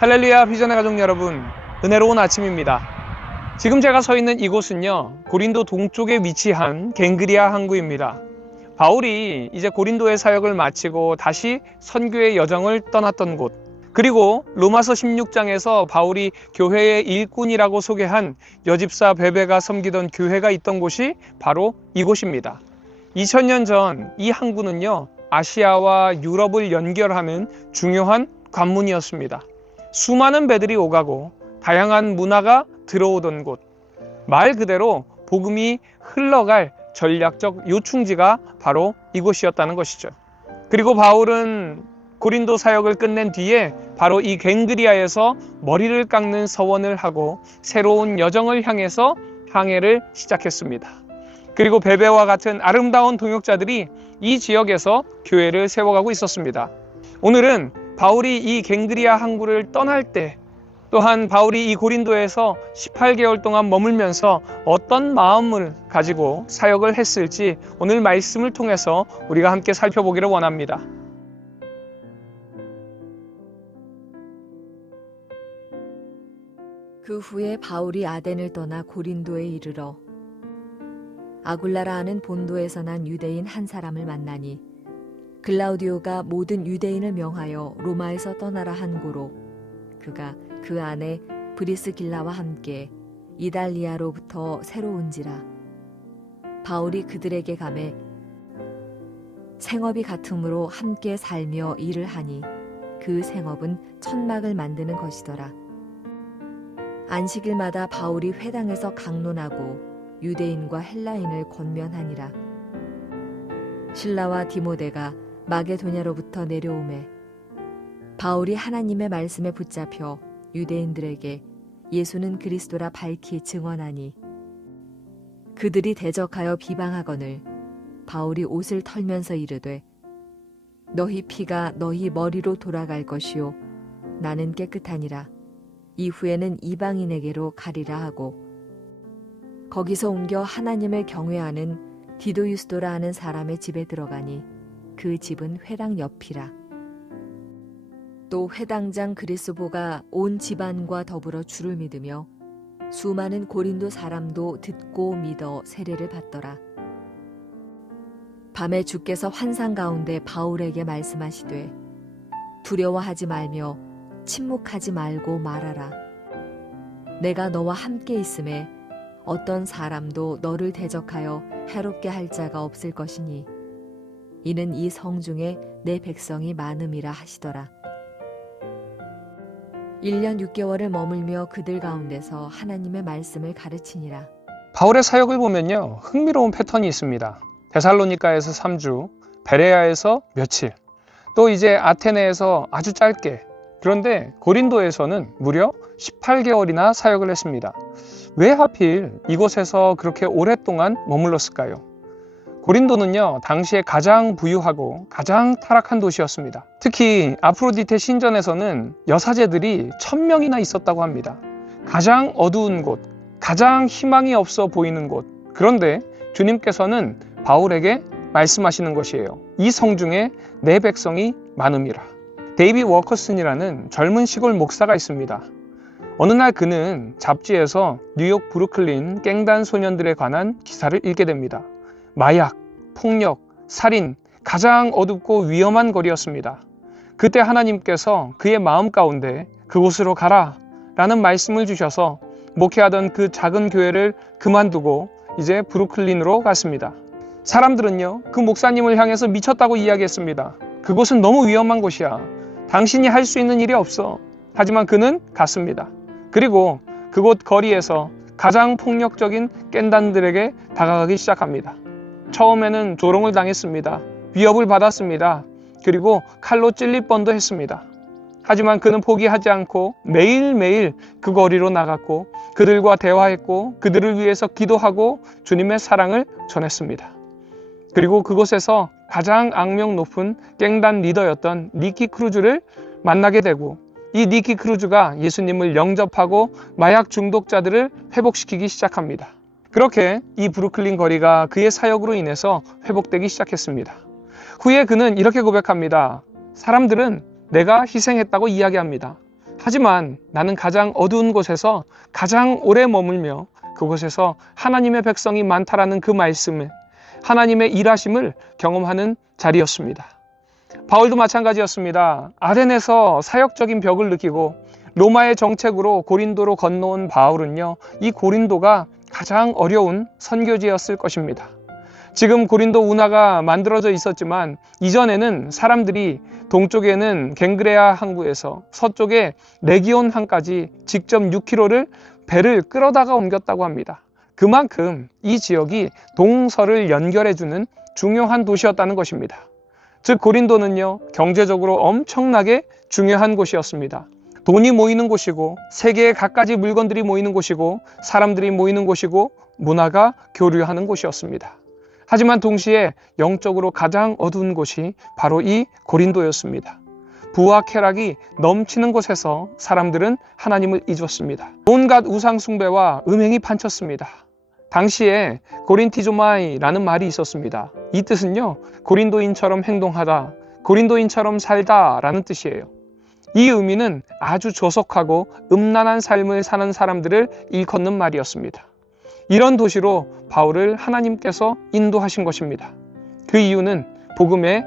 할렐루야 비전의 가족 여러분, 은혜로운 아침입니다. 지금 제가 서 있는 이곳은요, 고린도 동쪽에 위치한 갱그리아 항구입니다. 바울이 이제 고린도의 사역을 마치고 다시 선교의 여정을 떠났던 곳, 그리고 로마서 16장에서 바울이 교회의 일꾼이라고 소개한 여집사 베베가 섬기던 교회가 있던 곳이 바로 이곳입니다. 2000년 전 이 항구는요, 아시아와 유럽을 연결하는 중요한 관문이었습니다. 수많은 배들이 오가고 다양한 문화가 들어오던 곳, 말 그대로 복음이 흘러갈 전략적 요충지가 바로 이곳이었다는 것이죠. 그리고 바울은 고린도 사역을 끝낸 뒤에 바로 이 갱그리아에서 머리를 깎는 서원을 하고 새로운 여정을 향해서 항해를 시작했습니다. 그리고 베베와 같은 아름다운 동역자들이 이 지역에서 교회를 세워가고 있었습니다. 오늘은 바울이 이 갱그리아 항구를 떠날 때, 또한 바울이 이 고린도에서 18개월 동안 머물면서 어떤 마음을 가지고 사역을 했을지 오늘 말씀을 통해서 우리가 함께 살펴보기를 원합니다. 그 후에 바울이 아덴을 떠나 고린도에 이르러 아굴라라 하는 본도에서 난 유대인 한 사람을 만나니, 글라우디오가 모든 유대인을 명하여 로마에서 떠나라 한 고로 그가 그 안에 브리스길라와 함께 이달리아로부터 새로 온지라. 바울이 그들에게 가매 생업이 같으므로 함께 살며 일을 하니 그 생업은 천막을 만드는 것이더라. 안식일마다 바울이 회당에서 강론하고 유대인과 헬라인을 권면하니라. 실라와 디모데가 마게도냐로부터 내려오매 바울이 하나님의 말씀에 붙잡혀 유대인들에게 예수는 그리스도라 밝히 증언하니, 그들이 대적하여 비방하거늘 바울이 옷을 털면서 이르되 너희 피가 너희 머리로 돌아갈 것이요 나는 깨끗하니라. 이후에는 이방인에게로 가리라 하고, 거기서 옮겨 하나님을 경외하는 디도유스도라 하는 사람의 집에 들어가니 그 집은 회당 옆이라. 또 회당장 그리스보가 온 집안과 더불어 주를 믿으며 수많은 고린도 사람도 듣고 믿어 세례를 받더라. 밤에 주께서 환상 가운데 바울에게 말씀하시되 두려워하지 말며 침묵하지 말고 말하라. 내가 너와 함께 있음에 어떤 사람도 너를 대적하여 해롭게 할 자가 없을 것이니 이는 이 성중에 내 백성이 많음이라 하시더라. 1년 6개월을 머물며 그들 가운데서 하나님의 말씀을 가르치니라. 바울의 사역을 보면요, 흥미로운 패턴이 있습니다. 데살로니가에서 3주, 베레아에서 며칠, 또 이제 아테네에서 아주 짧게, 그런데 고린도에서는 무려 18개월이나 사역을 했습니다. 왜 하필 이곳에서 그렇게 오랫동안 머물렀을까요? 고린도는요, 당시에 가장 부유하고 가장 타락한 도시였습니다. 특히 아프로디테 신전에서는 여사제들이 1000명이나 있었다고 합니다. 가장 어두운 곳, 가장 희망이 없어 보이는 곳. 그런데 주님께서는 바울에게 말씀하시는 것이에요. 이 성중에 내 백성이 많음이라. 데이비 워커슨이라는 젊은 시골 목사가 있습니다. 어느 날 그는 잡지에서 뉴욕 브루클린 갱단 소년들에 관한 기사를 읽게 됩니다. 마약, 폭력, 살인, 가장 어둡고 위험한 거리였습니다. 그때 하나님께서 그의 마음 가운데 그곳으로 가라 라는 말씀을 주셔서 목회하던 그 작은 교회를 그만두고 이제 브루클린으로 갔습니다. 사람들은요, 그 목사님을 향해서 미쳤다고 이야기했습니다. 그곳은 너무 위험한 곳이야. 당신이 할 수 있는 일이 없어. 하지만 그는 갔습니다. 그리고 그곳 거리에서 가장 폭력적인 깬단들에게 다가가기 시작합니다. 처음에는 조롱을 당했습니다. 위협을 받았습니다. 그리고 칼로 찔릴 뻔도 했습니다. 하지만 그는 포기하지 않고 매일매일 그 거리로 나갔고 그들과 대화했고 그들을 위해서 기도하고 주님의 사랑을 전했습니다. 그리고 그곳에서 가장 악명 높은 갱단 리더였던 니키 크루즈를 만나게 되고, 이 니키 크루즈가 예수님을 영접하고 마약 중독자들을 회복시키기 시작합니다. 그렇게 이 브루클린 거리가 그의 사역으로 인해서 회복되기 시작했습니다. 후에 그는 이렇게 고백합니다. 사람들은 내가 희생했다고 이야기합니다. 하지만 나는 가장 어두운 곳에서 가장 오래 머물며 그곳에서 하나님의 백성이 많다라는 그 말씀을, 하나님의 일하심을 경험하는 자리였습니다. 바울도 마찬가지였습니다. 아덴에서 사역적인 벽을 느끼고 로마의 정책으로 고린도로 건너온 바울은요, 이 고린도가 가장 어려운 선교지였을 것입니다. 지금 고린도 운하가 만들어져 있었지만 이전에는 사람들이 동쪽에는 갱그레아 항구에서 서쪽에 레기온 항까지 직접 6km를 배를 끌어다가 옮겼다고 합니다. 그만큼 이 지역이 동서를 연결해주는 중요한 도시였다는 것입니다. 즉 고린도는요, 경제적으로 엄청나게 중요한 곳이었습니다. 돈이 모이는 곳이고 세계의 갖가지 물건들이 모이는 곳이고 사람들이 모이는 곳이고 문화가 교류하는 곳이었습니다. 하지만 동시에 영적으로 가장 어두운 곳이 바로 이 고린도였습니다. 부와 쾌락이 넘치는 곳에서 사람들은 하나님을 잊었습니다. 온갖 우상 숭배와 음행이 판쳤습니다. 당시에 고린티조마이라는 말이 있었습니다. 이 뜻은요, 고린도인처럼 행동하다, 고린도인처럼 살다 라는 뜻이에요. 이 의미는 아주 조속하고 음란한 삶을 사는 사람들을 일컫는 말이었습니다. 이런 도시로 바울을 하나님께서 인도하신 것입니다. 그 이유는 복음의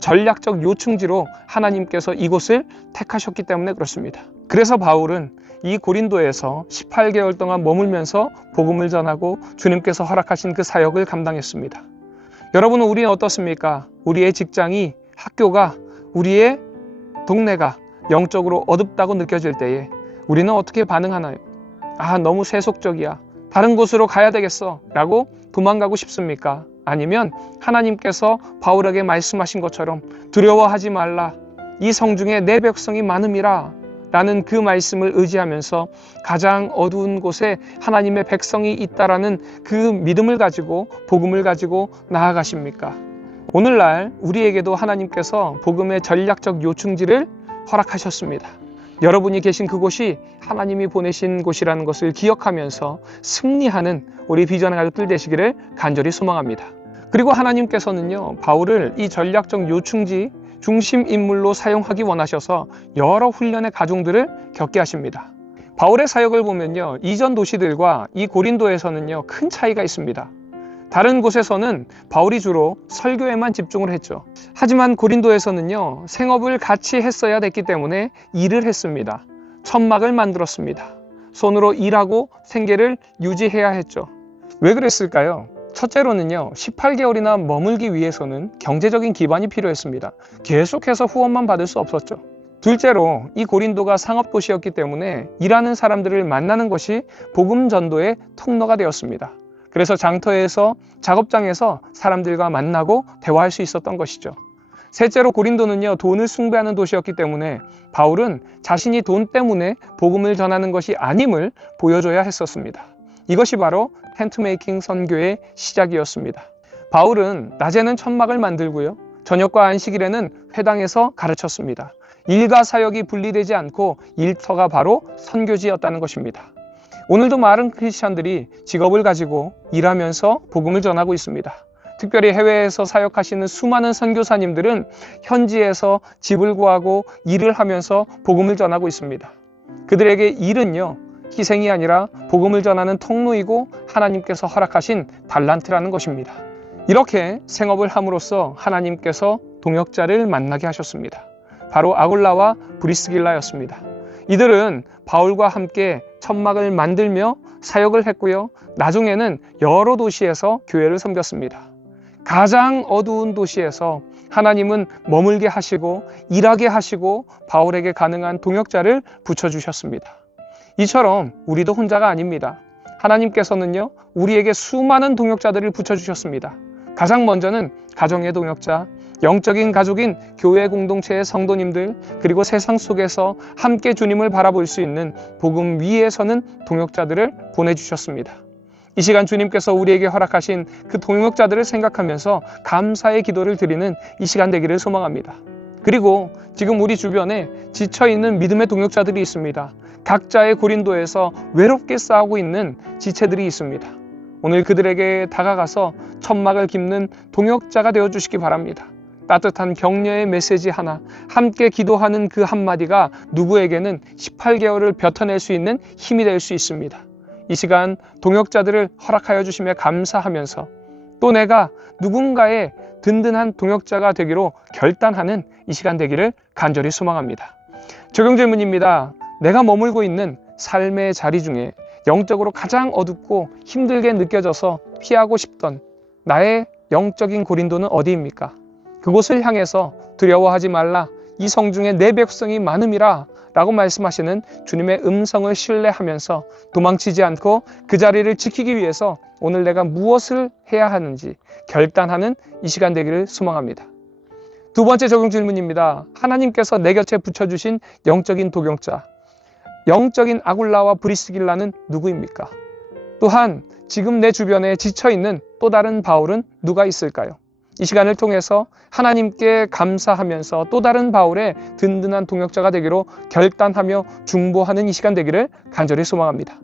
전략적 요충지로 하나님께서 이곳을 택하셨기 때문에 그렇습니다. 그래서 바울은 이 고린도에서 18개월 동안 머물면서 복음을 전하고 주님께서 허락하신 그 사역을 감당했습니다. 여러분은 우리는 어떻습니까? 우리의 직장이, 학교가, 우리의 동네가 영적으로 어둡다고 느껴질 때에 우리는 어떻게 반응하나요? 아, 너무 세속적이야, 다른 곳으로 가야 되겠어 라고 도망가고 싶습니까? 아니면 하나님께서 바울에게 말씀하신 것처럼 두려워하지 말라, 이 성중에 내 백성이 많음이라 라는 그 말씀을 의지하면서 가장 어두운 곳에 하나님의 백성이 있다라는 그 믿음을 가지고 복음을 가지고 나아가십니까? 오늘날 우리에게도 하나님께서 복음의 전략적 요충지를 허락하셨습니다. 여러분이 계신 그곳이 하나님이 보내신 곳이라는 것을 기억하면서 승리하는 우리 비전의 가족들 되시기를 간절히 소망합니다. 그리고 하나님께서는요, 바울을 이 전략적 요충지 중심 인물로 사용하기 원하셔서 여러 훈련의 과정들을 겪게 하십니다. 바울의 사역을 보면요, 이전 도시들과 이 고린도에서는요, 큰 차이가 있습니다. 다른 곳에서는 바울이 주로 설교에만 집중을 했죠. 하지만 고린도에서는요, 생업을 같이 했어야 됐기 때문에 일을 했습니다. 천막을 만들었습니다. 손으로 일하고 생계를 유지해야 했죠. 왜 그랬을까요? 첫째로는요, 18개월이나 머물기 위해서는 경제적인 기반이 필요했습니다. 계속해서 후원만 받을 수 없었죠. 둘째로 이 고린도가 상업도시였기 때문에 일하는 사람들을 만나는 것이 복음 전도의 통로가 되었습니다. 그래서 장터에서, 작업장에서 사람들과 만나고 대화할 수 있었던 것이죠. 셋째로 고린도는요, 돈을 숭배하는 도시였기 때문에 바울은 자신이 돈 때문에 복음을 전하는 것이 아님을 보여줘야 했었습니다. 이것이 바로 텐트메이킹 선교의 시작이었습니다. 바울은 낮에는 천막을 만들고요, 저녁과 안식일에는 회당에서 가르쳤습니다. 일과 사역이 분리되지 않고 일터가 바로 선교지였다는 것입니다. 오늘도 많은 크리스찬들이 직업을 가지고 일하면서 복음을 전하고 있습니다. 특별히 해외에서 사역하시는 수많은 선교사님들은 현지에서 집을 구하고 일을 하면서 복음을 전하고 있습니다. 그들에게 일은요, 희생이 아니라 복음을 전하는 통로이고 하나님께서 허락하신 달란트라는 것입니다. 이렇게 생업을 함으로써 하나님께서 동역자를 만나게 하셨습니다. 바로 아굴라와 브리스길라였습니다. 이들은 바울과 함께 천막을 만들며 사역을 했고요, 나중에는 여러 도시에서 교회를 섬겼습니다. 가장 어두운 도시에서 하나님은 머물게 하시고 일하게 하시고 바울에게 가능한 동역자를 붙여주셨습니다. 이처럼 우리도 혼자가 아닙니다. 하나님께서는요, 우리에게 수많은 동역자들을 붙여주셨습니다. 가장 먼저는 가정의 동역자, 영적인 가족인 교회 공동체의 성도님들, 그리고 세상 속에서 함께 주님을 바라볼 수 있는 복음 위에 서는 동역자들을 보내주셨습니다. 이 시간 주님께서 우리에게 허락하신 그 동역자들을 생각하면서 감사의 기도를 드리는 이 시간 되기를 소망합니다. 그리고 지금 우리 주변에 지쳐있는 믿음의 동역자들이 있습니다. 각자의 고린도에서 외롭게 싸우고 있는 지체들이 있습니다. 오늘 그들에게 다가가서 천막을 깁는 동역자가 되어주시기 바랍니다. 따뜻한 격려의 메시지 하나, 함께 기도하는 그 한마디가 누구에게는 18개월을 벼텨낼 수 있는 힘이 될 수 있습니다. 이 시간 동역자들을 허락하여 주시며 감사하면서 또 내가 누군가의 든든한 동역자가 되기로 결단하는 이 시간 되기를 간절히 소망합니다. 적용 질문입니다. 내가 머물고 있는 삶의 자리 중에 영적으로 가장 어둡고 힘들게 느껴져서 피하고 싶던 나의 영적인 고린도는 어디입니까? 그곳을 향해서 두려워하지 말라. 이 성중에 내 백성이 많음이라 라고 말씀하시는 주님의 음성을 신뢰하면서 도망치지 않고 그 자리를 지키기 위해서 오늘 내가 무엇을 해야 하는지 결단하는 이 시간 되기를 소망합니다. 두 번째 적용 질문입니다. 하나님께서 내 곁에 붙여주신 영적인 동역자, 영적인 아굴라와 브리스길라는 누구입니까? 또한 지금 내 주변에 지쳐있는 또 다른 바울은 누가 있을까요? 이 시간을 통해서 하나님께 감사하면서 또 다른 바울의 든든한 동역자가 되기로 결단하며 중보하는 이 시간 되기를 간절히 소망합니다.